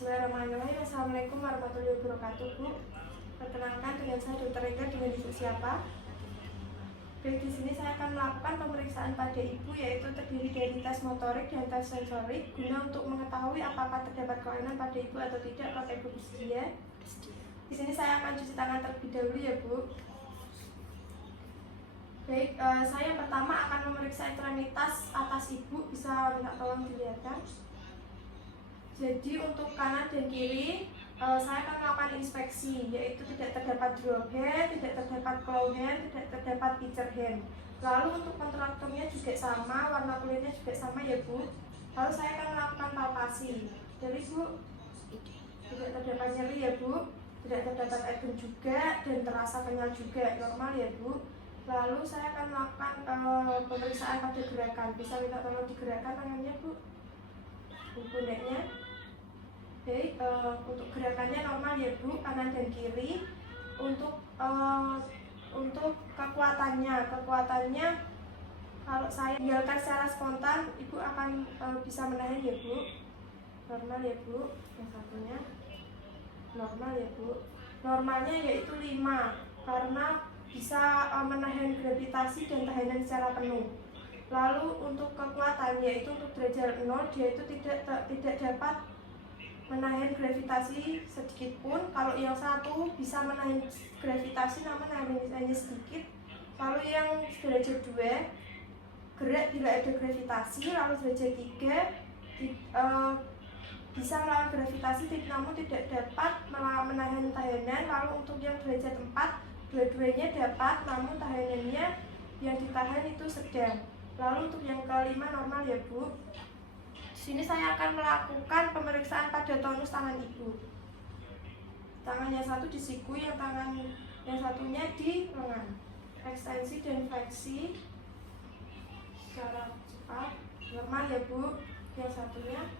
Bismillahirrahmanirrahim. Assalamualaikum warahmatullahi wabarakatuh, Bu. Perkenalkan, dengan saya Dr. Ega dengan Ibu siapa? Baik, di sini saya akan melakukan pemeriksaan pada Ibu, yaitu terdiri dari tes motorik dan tes sensorik, guna untuk mengetahui apakah terdapat kelainan pada Ibu atau tidak. Apakah Ibu bersedia? Di sini saya akan cuci tangan terlebih dahulu ya, Bu. Baik, saya yang pertama akan memeriksa ekstremitas atas Ibu. Bisa minta tolong dilihatkan. Jadi untuk kanan dan kiri saya akan melakukan inspeksi, yaitu tidak terdapat drop hand, tidak terdapat claw hand, tidak terdapat pitcher hand. Lalu untuk kontraktornya juga sama, warna kulitnya juga sama ya, Bu. Lalu saya akan melakukan palpasi. Jadi Bu, tidak terdapat nyeri ya, Bu, tidak terdapat edem juga, dan terasa kenyal juga, normal ya, Bu. Lalu saya akan melakukan pemeriksaan pada gerakan. Bisa minta tolong digerakkan tangannya, Bu, pundaknya. Baik, untuk gerakannya normal ya, Bu, kanan dan kiri. Untuk kekuatannya kalau saya tinggalkan secara spontan, Ibu akan bisa menahan ya, Bu. Normal ya, Bu. Yang satunya normal ya, Bu. Normalnya yaitu 5, karena bisa menahan gravitasi dan tahanan secara penuh. Lalu untuk kekuatan, yaitu untuk derajat 0, dia itu tidak dapat menahan gravitasi sedikit pun. Kalau yang satu bisa menahan gravitasi namun hanya sedikit. Lalu yang derajat 2 gerak bila ada gravitasi. Lalu derajat 3 bisa melawan gravitasi namun tidak dapat menahan tahanan. Lalu untuk yang derajat 4 dua-duanya dapat namun tahanannya yang ditahan itu sedang. Lalu untuk yang kelima normal ya, Bu. Di sini saya akan melakukan pemeriksaan pada tonus tangan Ibu. Tangan yang satu di siku, yang satunya di lengan. Ekstensi dan fleksi secara cepat. Normal ya, Bu. Yang satunya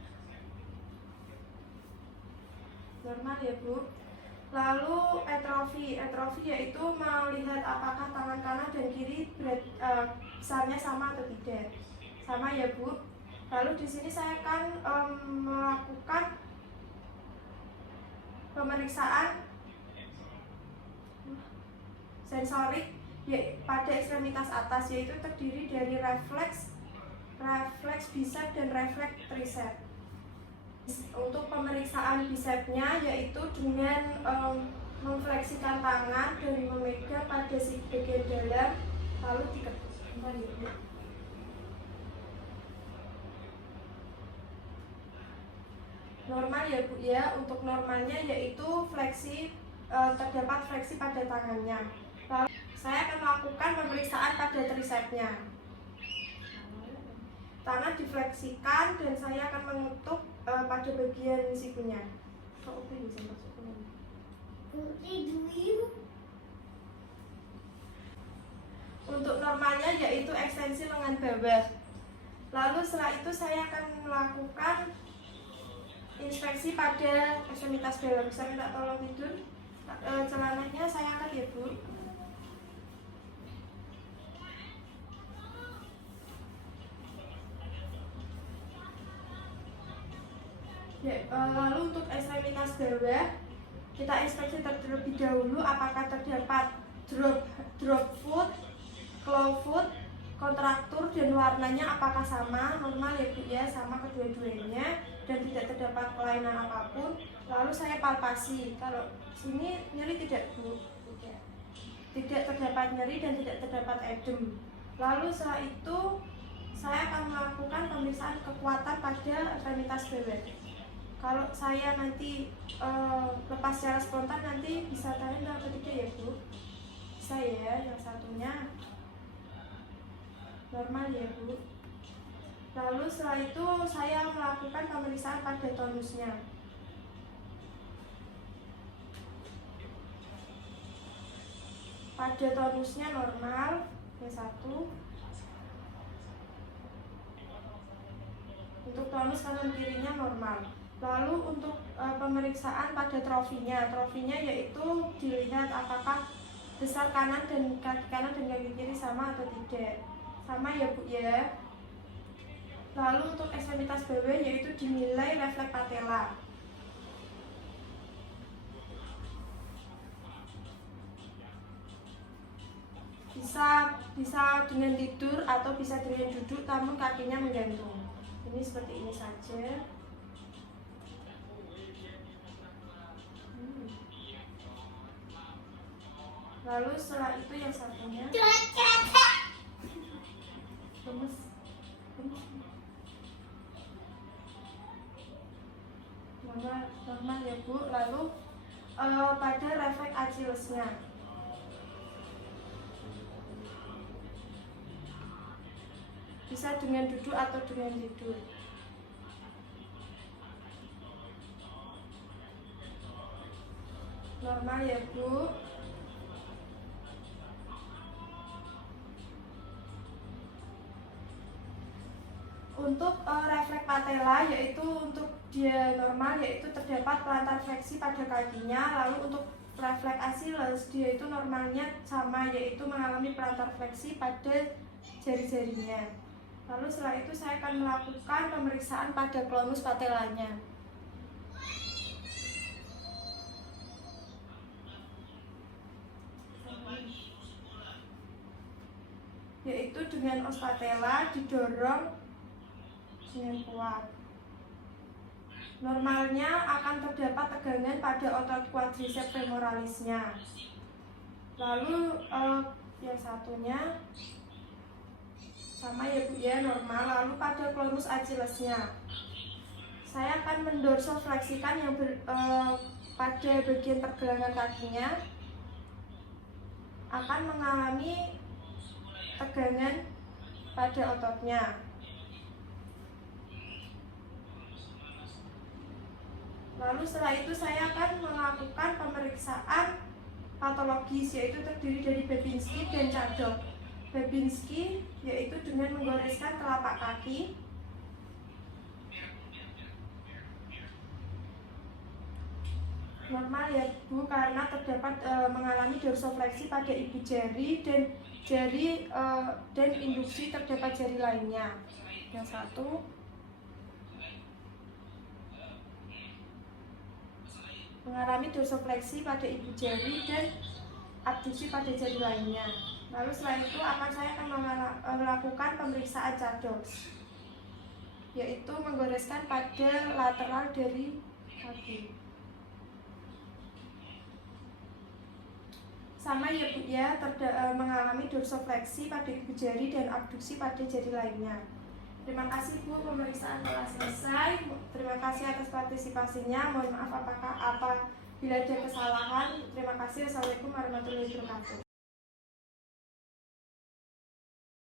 normal ya, Bu. Lalu etrofi yaitu melihat apakah tangan kanan dan kiri besarnya sama atau tidak. Sama ya, Bu. Lalu di sini saya akan melakukan pemeriksaan sensorik pada ekstremitas atas, yaitu terdiri dari refleks bicep dan refleks tricep. Untuk pemeriksaan bicepnya yaitu dengan memfleksikan tangan dan memegang pada si bagian dalam, lalu diketuk. Normal ya, Bu ya. Untuk normalnya yaitu terdapat fleksi pada tangannya. Lalu saya akan melakukan pemeriksaan pada tricepnya. Tangan difleksikan dan saya akan mengetuk pada bagian sikunya. Untuk normalnya yaitu ekstensi lengan bawah. Lalu setelah itu saya akan melakukan inspeksi pada ekstremitas dalam. Bisa minta tolong tidur. Celananya saya angkat ya, Bu. Ya, lalu untuk ekstremitas bawah kita inspeksi terlebih dahulu apakah terdapat drop foot, claw foot, kontraktur, dan warnanya apakah sama. Normal ya, Bu ya, sama kedua-duanya dan tidak terdapat kelainan apapun. Lalu saya palpasi. Kalau sini nyeri tidak, Bu? Tidak terdapat nyeri dan tidak terdapat edem. Lalu setelah itu saya akan melakukan pemeriksaan kekuatan pada ekstremitas bawah. Kalau saya nanti lepas secara spontan, nanti bisa tahan atau tidak ya, Bu? Bisa ya. Yang satunya normal ya, Bu. Lalu setelah itu saya melakukan pemeriksaan pada tonusnya. Pada tonusnya normal, yang satu. Untuk tonus kanan kirinya normal. Lalu untuk pemeriksaan pada trofinya yaitu dilihat apakah besar kanan dan kaki kanan dan kaki kiri sama atau tidak. Sama ya, Bu ya. Lalu untuk ekstremitas bawah yaitu dinilai refleks patella. bisa dengan tidur atau bisa dengan duduk namun kakinya menggantung. Ini seperti ini saja. Lalu setelah itu yang satunya normal ya Bu. Lalu pada refleks Achillesnya bisa dengan duduk atau dengan tidur. Normal ya Bu. Untuk refleks patella, yaitu untuk dia normal, yaitu terdapat plantar fleksi pada kakinya. Lalu untuk refleks Achilles, dia itu normalnya sama, yaitu mengalami plantar fleksi pada jari-jarinya. Lalu setelah itu saya akan melakukan pemeriksaan pada klonus patellanya, yaitu dengan os patella didorong dengan kuat. Normalnya akan terdapat tegangan pada otot quadriceps femoralisnya. Lalu yang satunya sama ya Bu ya, normal. Lalu pada klonus Achillesnya saya akan mendorsofleksikan yang pada bagian pergelangan kakinya akan mengalami tegangan pada ototnya. Lalu setelah itu saya akan melakukan pemeriksaan patologis, yaitu terdiri dari Babinski dan Cadok. Babinski yaitu dengan menggoreskan telapak kaki, normal ya Bu, karena terdapat mengalami dorsofleksi pada ibu jari dan induksi terdapat jari lainnya. Yang satu mengalami dorsofleksi pada ibu jari dan abduksi pada jari lainnya. Lalu setelah itu saya akan melakukan pemeriksaan Cadok, yaitu menggoreskan pada lateral dari kaki. Sama ya Bu ya, mengalami dorsofleksi pada ibu jari dan abduksi pada jari lainnya. Terima kasih Bu, pemeriksaan telah selesai. Terima kasih atas partisipasinya. Mohon maaf apabila ada kesalahan. Terima kasih. Assalamualaikum warahmatullahi wabarakatuh.